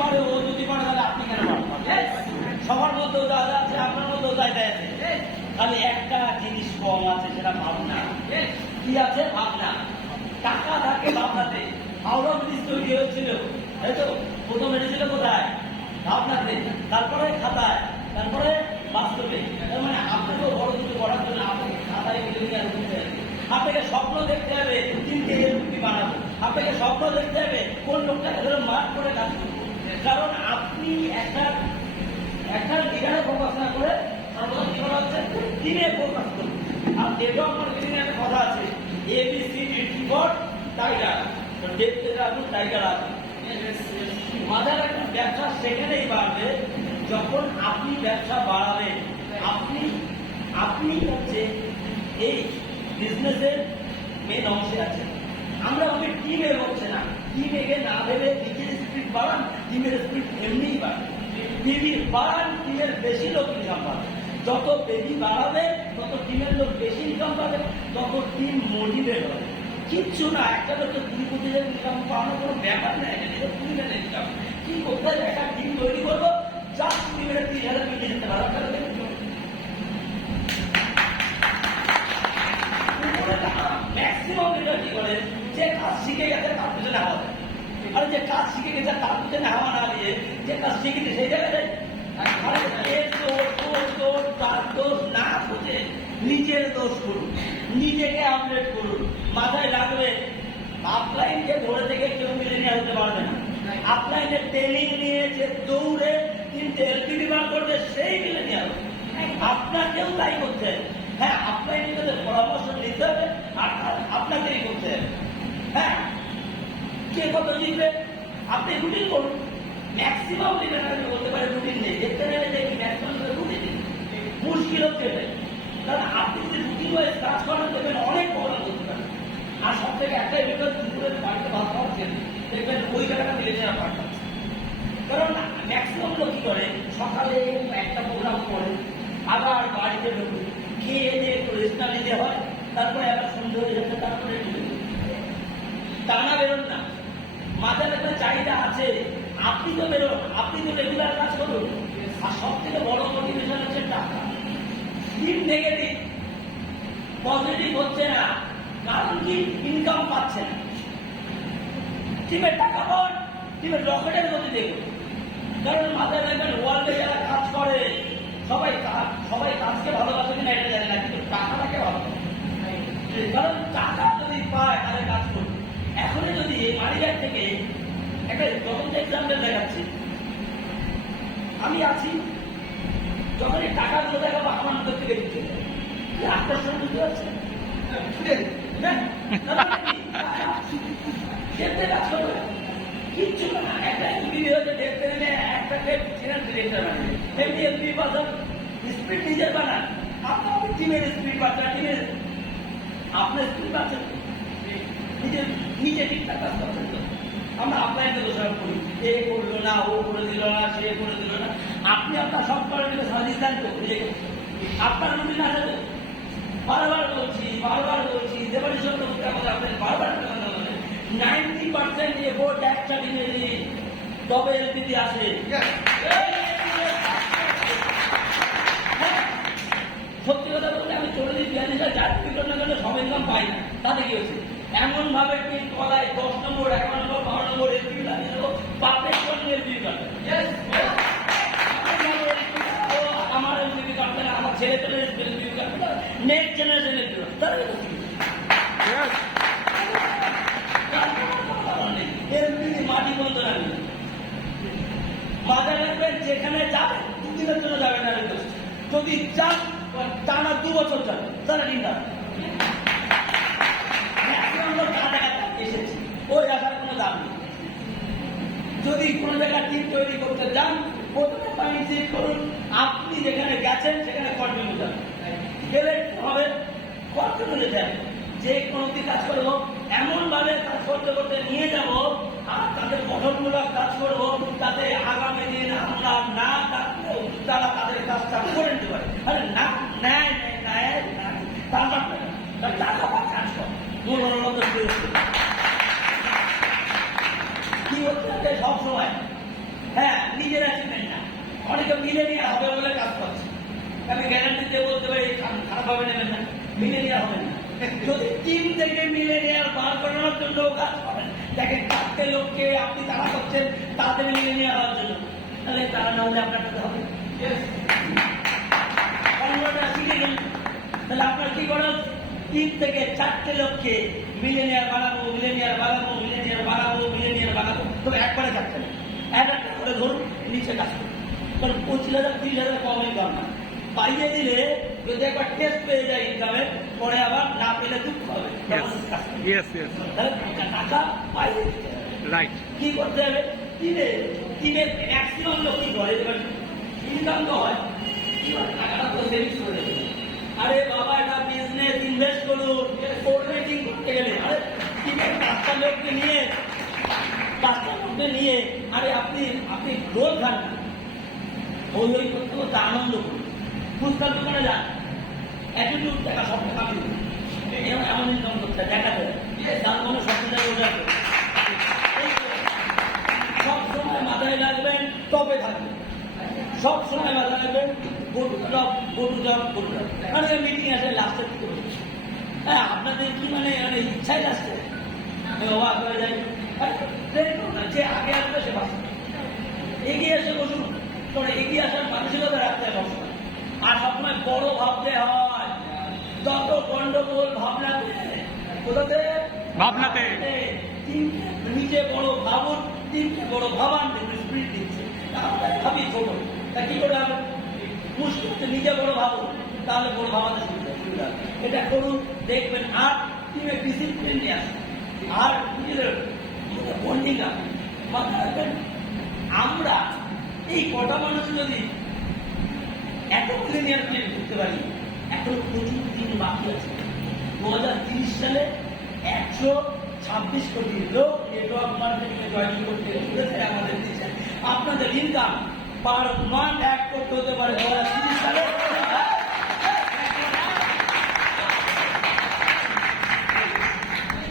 পারে, ও যদি পারে তাহলে আপনি কেন পারবেন? সবার মধ্যেও যা আছে আপনার মধ্যেও তাই আছে। খালি একটা জিনিস কম আছে, সেটা ভাবনা। কি আছে? ভাবনা। টাকা থাকে ভাবনাতে। হাওড়া ব্রিজ তৈরি হয়েছিল, তাই তো? প্রথম এনেছিল কোথায়? ভাবনাতে, তারপরে খাতায়, তারপরে বাস্তবে। তার মানে আপনাকেও বড় কিছু করার জন্য আপনাকে খাতায় লিখে করতে হবে। আপনাকে স্বপ্ন দেখতে হবে 3টে এলপিডি বানাবো। আপনাকে স্বপ্ন দেখতে হবে কোন লোকটাকে ধরে মাঠ করে কাজ করবো। কারণ আপনি একটা লিডারে ফোকাস না করে সর্বদা কি করা হচ্ছে? টিমে ফোকাস করুন। আর ডেভেলপ মার্কেটিং এর একটা কথা আছে, ABCD ফর টাইগার। তো দেখতে রাখুন টাইগার আছে। মাথায় রাখুন, ব্যবসা সেখানেই বাড়বে যখন আপনি ব্যবসা বাড়াবেন। আপনি হচ্ছে এই বিজনেসের মেন অংশে আছে। আমরা ওকে টিম এগোচ্ছে না, টিম এগে না ভেবে নিজের স্পিড বাড়ান, টিমের স্পিড এমনিই বাড়বে। বেবি বাড়ান, টিমের বেশি লোক ইনকাম পাবে। যত বেবি বাড়াবে তত টিমের লোক বেশি ইনকাম পাবে, তত টিম মোটিভেট হবে। কিচ্ছু না, একটা লোক তো 2 কোটি টাকা ইনকাম পাওয়ানোর কোনো ব্যাপার নেই। এটা 2 মিলিয়ন ইনকাম কি করতে হবে? একটা টিম তৈরি করবো, জাস্ট টিমের 30,000 মিলিয়ে যেতে পারে। ম্যাক্সিমাম এটা কি করে? যে কাজ শিখে গেছে তার পিছনে হাওয়া দেয়। আর যে কাজ শিখে গেছে তার পিছনে হাওয়া না দিয়ে যে কাজ শিখেছে সেই জায়গায় তার দোষ না বুঝে নিজের দোষ করুন, নিজেকে আপডেট করুন। মাথায় লাগবে, আপলাইনকে ধরে থেকে কেউ মিলিনিয়ার হতে পারবে না। আপলাইনের ট্রেনিং নিয়ে যে দৌড়ে 3টে এলপিডি বার করবে সেই মিলিনিয়ার। আপনাকেও তাই করতে হবে। হ্যাঁ, আপনাকে পরামর্শ নিতে হবে, আর আপনাকেই করতে হবে। হ্যাঁ, কে কত জিতবে আপনি রুটিন করুন। ম্যাক্সিমাম লিডার বলতে পারে রুটিন নেই, দেখতে নেবে দেখি ম্যাক্সিমাম রুটিন নেই। মুশকিল হচ্ছে কারণ আপনি যদি রুটিন ওয়াইজ কাজ করেন দেখবেন অনেক বড় করতে পারেন। আর সব থেকে একটাই বিষয়, দুপুরের বাড়িতে ভাত খাওয়াচ্ছেন দেখবেন ওই জায়গাটা মিলে যাওয়া পারবেন। কারণ ম্যাক্সিমাম লোক কি করে, সকালে একটা প্রোগ্রাম করে আবার বাড়িতে ঢুকুন, খেয়ে দিয়ে একটু রেস্টটা নিতে হয়, তারপরে আবার সন্ধ্যে হয়ে যাচ্ছে, তারপরে টানা বেরোন না। মাথায় একটা চাহিদা আছে, আপনি তো বেরোন, আপনি তো রেগুলার কাজ করুন। আর সব থেকে বড় মোটিভেশন হচ্ছে টাকা। টিম নেগেটিভ, পজিটিভ হচ্ছে না, কারণ কি? ইনকাম পাচ্ছে না। টিমের টাকা পান, টিমের রকেটের গতি দেখুন। কারণ মাথায় রাখবেন, ওয়ার্ল্ডে যারা কাজ করে সবাই কাজকে ভালোবাসে কিনা এটা জানে না, কিন্তু টাকাটাকে ভালোবাসে। কারণ টাকা যদি পায় তাহলে কাজ করবে। এখনই যদি মালিকের থেকে একটা জ্বলন্ত এক্সাম্পল দেখাচ্ছি, আমি আছি, যখন এই টাকাগুলো দেখাবো আমার মধ্যে থেকে দিতে আকর্ষণ বুঝতে পারছে কাজ করবে কিচ্ছু না। একটা এমপি হচ্ছে দেখতে নেমে একটাকে ডিরেক্টর বানাবে, এমনি এমপি পাচ্ছেন স্পিড নিজের বানান। আপনার টিমের স্পিড পাচ্ছেন, টিমের আপনার স্পিড পাচ্ছেন, নিজে ঠিকঠাক কাজ করছেন। আমরা আপনাকে দোষারোপ করি, এ করলো না, ও করে দিল না, সে করে দিল না। আপনি আপনার সব করে দিলে সাজিশ দেন তো, আপনার রুটিন আছে তো। বারবার বলছি দেবানি সব আপনার বারবার 90% এফোর্ট একটা দিনে তবে এলপিডি আসে। সত্যি কথা বলতে আমি 40-42 যার না গেলে সব ইনকাম পাই না। তাতে কি হচ্ছে? এমন ভাবে কলায় 10 নম্বর, 11 নম্বর, 12 নম্বর এলপিডি লাগিয়ে দেবো, পারফেকশন এলপিডি কাটবে। আমার এলপিডি কাটবে না, আমার ছেলে পেলে এলপিডি কাটবে না, নেক্সট জেনারেশন এলপিডি কাটবে। এলপিডি মাটি বন্ধ রাখবে। মাথায় রাখবেন, যেখানে যাবে 2 দিনের জন্য যাবে না, যদি যান টানা 2 বছর যাবে তাহলে চিন্তা এসেছি, ওই আসার কোনো দাম নেই। যদি কোনো জায়গায় টিম তৈরি করতে যান, প্রথমে মাইন্ড করুন আপনি যেখানে গেছেন সেখানে কন্টিনিউ যাবেন, গেলে হবে কন্টিনিউ যাবেন। যে কোনো কাজ করবো এমন ভাবে কাজ করতে করতে নিয়ে যাবো, আর তাদের গঠনমূলক কাজ করবো, তাতে আগামী দিন আমরা না থাকলেও তারা তাদের কাজটা করে নিতে পারে। আরে না নেয় টাকা কাজ কর কি হচ্ছে সব সময় নিজেরা চিনেন না, অনেকে মিলেনিয়ার হবে বলে কাজ করছে। আমি গ্যারান্টি দিয়ে বলতে পারি খারাপ হবে নেবেন না, মিলেনিয়ার হবে না। যদি টিম থেকে মিলেনিয়ার বার করানোর জন্য কাজ করেন, দেখেন 4টে লোককে আপনি তারা করছেন তাদের মিলেনিয়ার হওয়ার জন্য, তাহলে তারা না হলে আপনার কাছে হবে। তাহলে আপনার কি করেন, 3 থেকে 4টে লোককে মিলেনিয়ার বানাবো, মিলেনিয়ার বানাবো, মিলেনিয়ার বানাবো, মিলেনিয়ার বানাবো, তবে একবারে থাকছে না, একটা করে ধরুন নিচে কাজ করুন। কারণ 25,000 30,000 কম ইনকাম না, পাইয়ে দিলে যদি একবার টেস্ট পেয়ে যায় ইনকামের, পরে আবার না পেলে দুঃখ হবে। টাকা পাইয়ে দিতে হবে, কি করতে হবে, টিমের ম্যাক্সিমাম লোক কি করে, ইনকাম তো হয়, টাকাটা তো সেভিংস করে দেবে। আরে বাবা এটা বিজনেস, ইনভেস্ট করুন, কোঅর্ডিনেটিং করতে গেলে আরে টিমের 5টা লোককে নিয়ে আরে আপনি রোজ খান না, ওই করতে করতে আনন্দ করুন, ফুচকার দোকানে যান, অ্যাটিটিউড টাকা সব টাকা দিন, এমন ইনকাম করতে দেখাতে তার কোনো সবসময় রোজা করে সব সময় মাথায় রাখবেন, টপে থাকবেন, সব সময় মাথায় রাখবেন, মিটিং আছে লাস্টের দিকে, হ্যাঁ আপনাদের কি মানে ইচ্ছাই আসছে অবাক হয়ে যায়, যে আগে আসবে সে বাঁচবে, এগিয়ে এসে বসুন, পরে এগিয়ে আসার মানসিকতা রাখতে হবে। আর সবসময় বড় ভাবতে হয়, যত গন্ডগোল ভাবনাতে নিজে বড় ভাবুন, তিনটে বড় ভাবান স্পিরিট দিচ্ছে, ভাবি ছোট, তা কি করে হবে, মুশকিল, নিজে বড় ভাবুন, তাহলে বড় ভাবাতে সুবিধা, এটা করুন, দেখবেন। আর টিমে ডিসিপ্লিন নিয়ে আসুন, আর নিজেদের বন্ডিং রাখুন, মাথায় রাখবেন। আমরা এই কটা মানুষ যদি এত মিলেনিয়ার প্লেন করতে পারি, এখন প্রচুর দিন বাকি আছে। 2030 সালে 126 কোটি লোক নেটওয়ার্ক মার্কেটিং জয়েন করতে আমাদের দেশে। আপনাদের ইনকাম পার মান্থ 1 কোটি হতে পারে